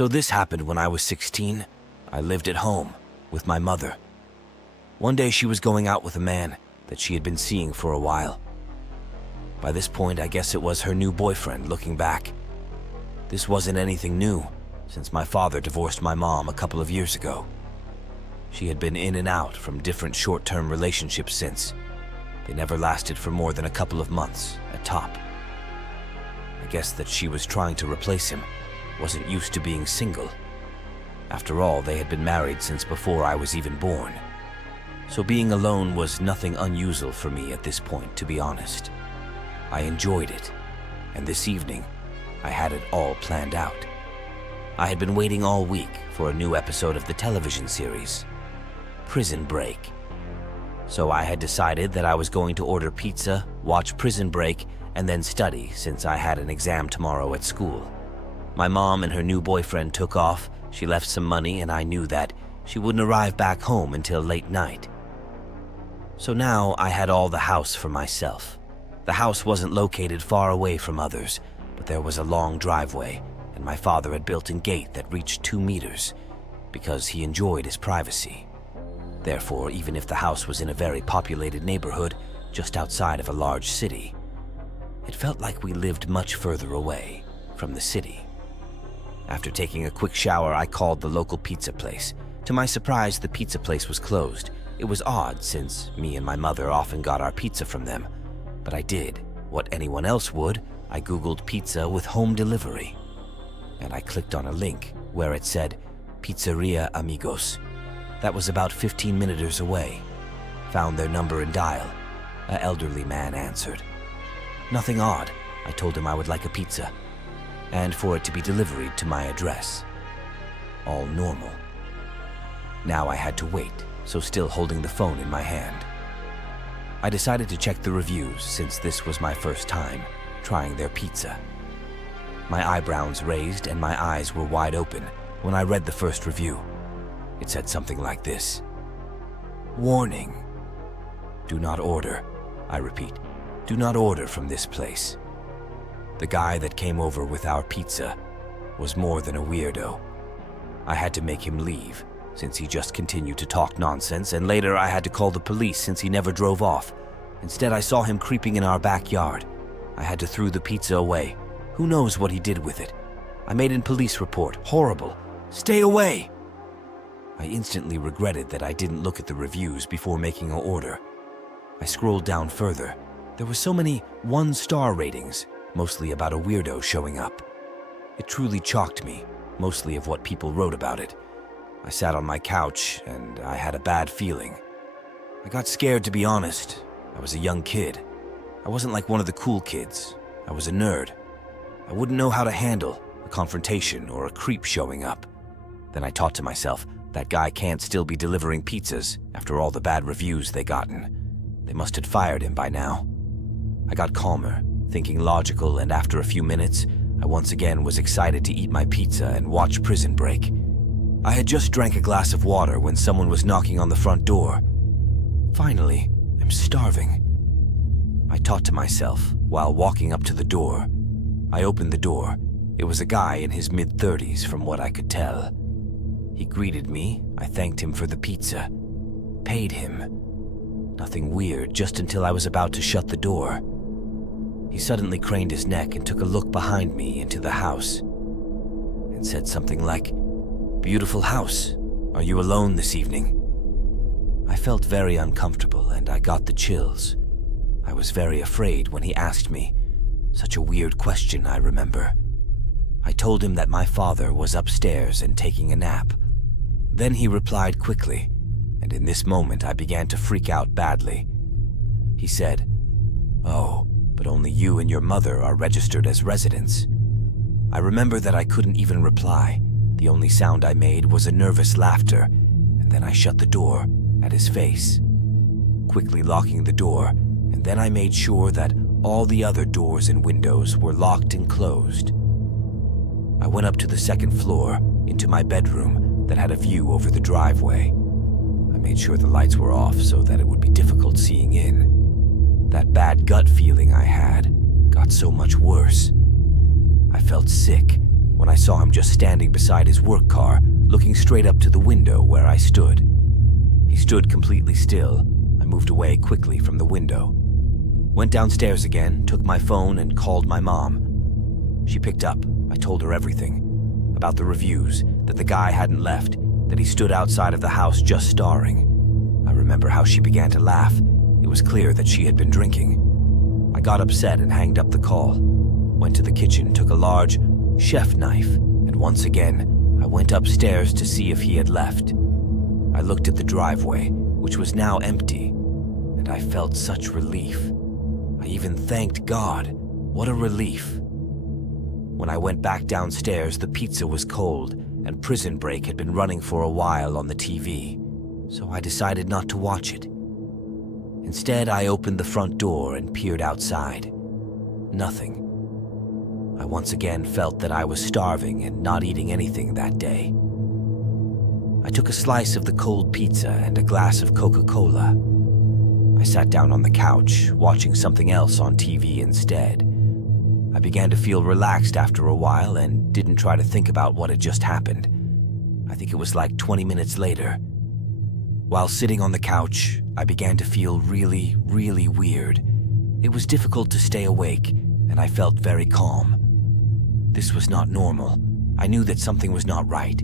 So this happened when I was 16. I lived at home with my mother. One day she was going out with a man that she had been seeing for a while. By this point, I guess it was her new boyfriend looking back. This wasn't anything new, since my father divorced my mom a couple of years ago. She had been in and out from different short-term relationships since. They never lasted for more than a couple of months at top. I guess that she was trying to replace him, wasn't used to being single. After all, they had been married since before I was even born. So being alone was nothing unusual for me at this point, to be honest. I enjoyed it, and this evening, I had it all planned out. I had been waiting all week for a new episode of the television series, Prison Break. So I had decided that I was going to order pizza, watch Prison Break, and then study since I had an exam tomorrow at school. My mom and her new boyfriend took off. She left some money, and I knew that she wouldn't arrive back home until late night. So now I had all the house for myself. The house wasn't located far away from others, but there was a long driveway, and my father had built a gate that reached 2 meters because he enjoyed his privacy. Therefore, even if the house was in a very populated neighborhood just outside of a large city, it felt like we lived much further away from the city. After taking a quick shower, I called the local pizza place. To my surprise, the pizza place was closed. It was odd since me and my mother often got our pizza from them, but I did what anyone else would. I Googled pizza with home delivery, and I clicked on a link where it said Pizzeria Amigos. That was about 15 minutes away. Found their number and dial. An elderly man answered. Nothing odd. I told him I would like a pizza, and for it to be delivered to my address. All normal. Now I had to wait, so still holding the phone in my hand. I decided to check the reviews since this was my first time trying their pizza. My eyebrows raised and my eyes were wide open when I read the first review. It said something like this. Warning. Do not order. I repeat, do not order from this place. The guy that came over with our pizza was more than a weirdo. I had to make him leave since he just continued to talk nonsense, and later I had to call the police since he never drove off. Instead, I saw him creeping in our backyard. I had to throw the pizza away. Who knows what he did with it? I made a police report. Horrible. Stay away! I instantly regretted that I didn't look at the reviews before making an order. I scrolled down further. There were so many 1-star ratings, mostly about a weirdo showing up. It truly shocked me, mostly of what people wrote about it. I sat on my couch and I had a bad feeling. I got scared, to be honest. I was a young kid. I wasn't like one of the cool kids. I was a nerd. I wouldn't know how to handle a confrontation or a creep showing up. Then I thought to myself, that guy can't still be delivering pizzas after all the bad reviews they gotten. They must have fired him by now. I got calmer, thinking logical, and after a few minutes, I once again was excited to eat my pizza and watch Prison Break. I had just drank a glass of water when someone was knocking on the front door. Finally, I'm starving. I thought to myself while walking up to the door. I opened the door. It was a guy in his mid-30s from what I could tell. He greeted me. I thanked him for the pizza. Paid him. Nothing weird, just until I was about to shut the door. He suddenly craned his neck and took a look behind me into the house and said something like, "Beautiful house. Are you alone this evening?" I felt very uncomfortable and I got the chills. I was very afraid when he asked me such a weird question, I remember. I told him that my father was upstairs and taking a nap. Then he replied quickly, and in this moment I began to freak out badly. He said, "Oh, but only you and your mother are registered as residents." I remember that I couldn't even reply. The only sound I made was a nervous laughter, and then I shut the door at his face, quickly locking the door, and then I made sure that all the other doors and windows were locked and closed. I went up to the second floor, into my bedroom that had a view over the driveway. I made sure the lights were off so that it would be difficult seeing in. That bad gut feeling I had got so much worse. I felt sick, when I saw him just standing beside his work car, looking straight up to the window where I stood. He stood completely still. I moved away quickly from the window. Went downstairs again, took my phone, and called my mom. She picked up. I told her everything. About the reviews, that the guy hadn't left, that he stood outside of the house just staring. I remember how she began to laugh. It was clear that she had been drinking. I got upset and hanged up the call. Went to the kitchen, took a large chef knife, and once again, I went upstairs to see if he had left. I looked at the driveway, which was now empty, and I felt such relief. I even thanked God. What a relief. When I went back downstairs, the pizza was cold, and Prison Break had been running for a while on the TV, so I decided not to watch it. Instead, I opened the front door and peered outside. Nothing. I once again felt that I was starving and not eating anything that day. I took a slice of the cold pizza and a glass of Coca-Cola. I sat down on the couch, watching something else on TV instead. I began to feel relaxed after a while and didn't try to think about what had just happened. I think it was like 20 minutes later. While sitting on the couch, I began to feel really, really weird. It was difficult to stay awake, and I felt very calm. This was not normal. I knew that something was not right.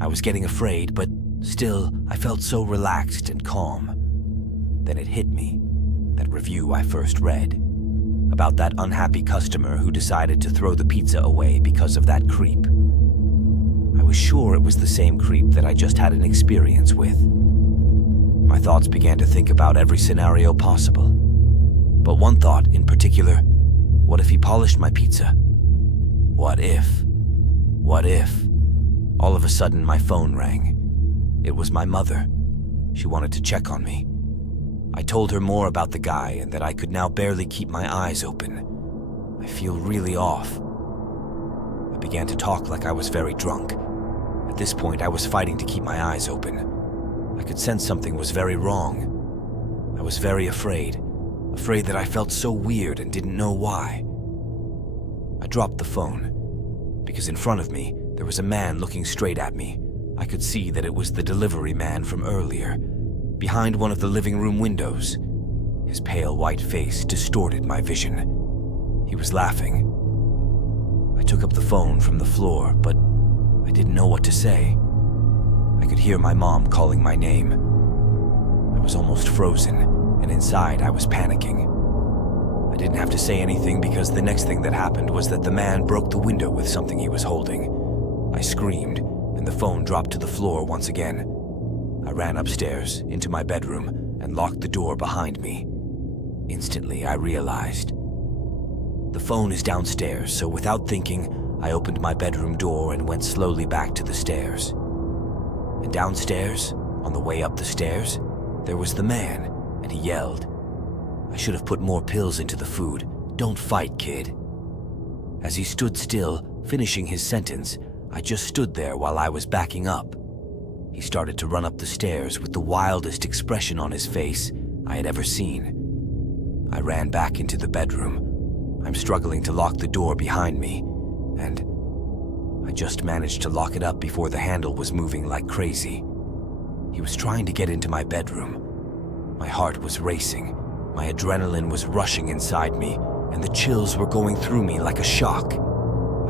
I was getting afraid, but still, I felt so relaxed and calm. Then it hit me, that review I first read, about that unhappy customer who decided to throw the pizza away because of that creep. I was sure it was the same creep that I just had an experience with. My thoughts began to think about every scenario possible. But one thought in particular, what if he polished my pizza? What if? What if? All of a sudden, my phone rang. It was my mother. She wanted to check on me. I told her more about the guy and that I could now barely keep my eyes open. I feel really off. I began to talk like I was very drunk. At this point, I was fighting to keep my eyes open. I could sense something was very wrong. I was very afraid that I felt so weird and didn't know why. I dropped the phone, because in front of me, there was a man looking straight at me. I could see that it was the delivery man from earlier, behind one of the living room windows. His pale white face distorted my vision. He was laughing. I took up the phone from the floor, but I didn't know what to say. I could hear my mom calling my name. I was almost frozen, and inside I was panicking. I didn't have to say anything because the next thing that happened was that the man broke the window with something he was holding. I screamed, and the phone dropped to the floor once again. I ran upstairs, into my bedroom, and locked the door behind me. Instantly, I realized. The phone is downstairs, so without thinking, I opened my bedroom door and went slowly back to the stairs. And downstairs, on the way up the stairs, there was the man, and he yelled. I should have put more pills into the food. Don't fight, kid. As he stood still, finishing his sentence, I just stood there while I was backing up. He started to run up the stairs with the wildest expression on his face I had ever seen. I ran back into the bedroom. I'm struggling to lock the door behind me, and I just managed to lock it up before the handle was moving like crazy. He was trying to get into my bedroom. My heart was racing, my adrenaline was rushing inside me, and the chills were going through me like a shock.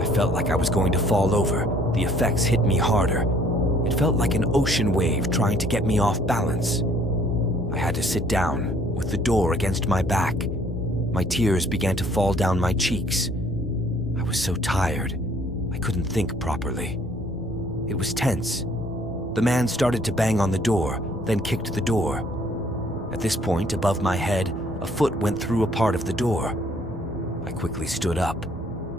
I felt like I was going to fall over. The effects hit me harder. It felt like an ocean wave trying to get me off balance. I had to sit down, with the door against my back. My tears began to fall down my cheeks. I was so tired. I couldn't think properly. It was tense. The man started to bang on the door, then kicked the door. At this point, above my head, a foot went through a part of the door. I quickly stood up.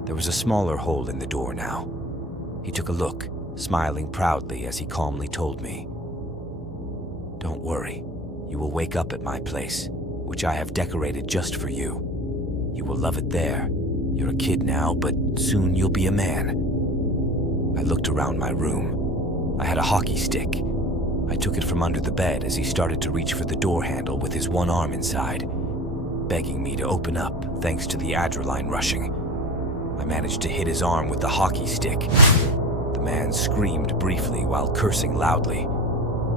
There was a smaller hole in the door now. He took a look, smiling proudly as he calmly told me, "Don't worry, you will wake up at my place, which I have decorated just for you. You will love it there. You're a kid now, but soon you'll be a man." I looked around my room. I had a hockey stick. I took it from under the bed as he started to reach for the door handle with his one arm inside, begging me to open up thanks to the adrenaline rushing. I managed to hit his arm with the hockey stick. The man screamed briefly while cursing loudly.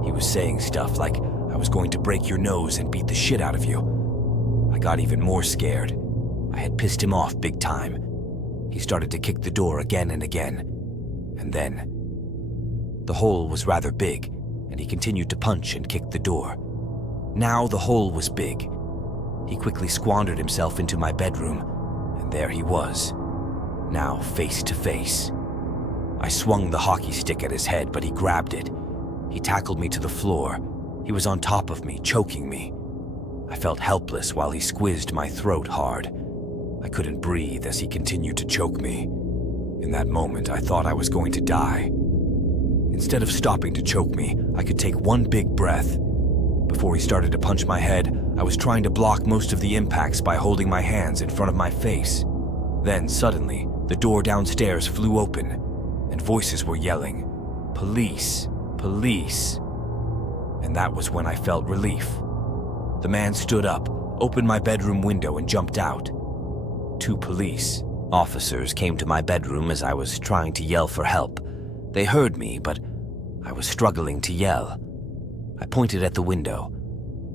He was saying stuff like, "I was going to break your nose and beat the shit out of you." I got even more scared. I had pissed him off big time. He started to kick the door again and again. And then, the hole was rather big, and he continued to punch and kick the door. Now the hole was big. He quickly squandered himself into my bedroom, and there he was, now face to face. I swung the hockey stick at his head, but he grabbed it. He tackled me to the floor. He was on top of me, choking me. I felt helpless while he squeezed my throat hard. I couldn't breathe as he continued to choke me. In that moment, I thought I was going to die. Instead of stopping to choke me, I could take one big breath. Before he started to punch my head, I was trying to block most of the impacts by holding my hands in front of my face. Then, suddenly, the door downstairs flew open, and voices were yelling, "Police! Police!" And that was when I felt relief. The man stood up, opened my bedroom window, and jumped out. 2 police officers came to my bedroom as I was trying to yell for help. They heard me, but I was struggling to yell. I pointed at the window.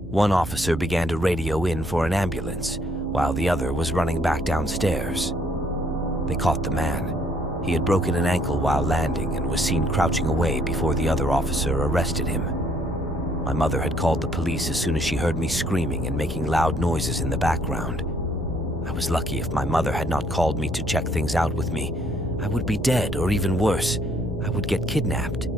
One officer began to radio in for an ambulance, while the other was running back downstairs. They caught the man. He had broken an ankle while landing and was seen crouching away before the other officer arrested him. My mother had called the police as soon as she heard me screaming and making loud noises in the background. I was lucky if my mother had not called me to check things out with me. I would be dead, or even worse, I would get kidnapped.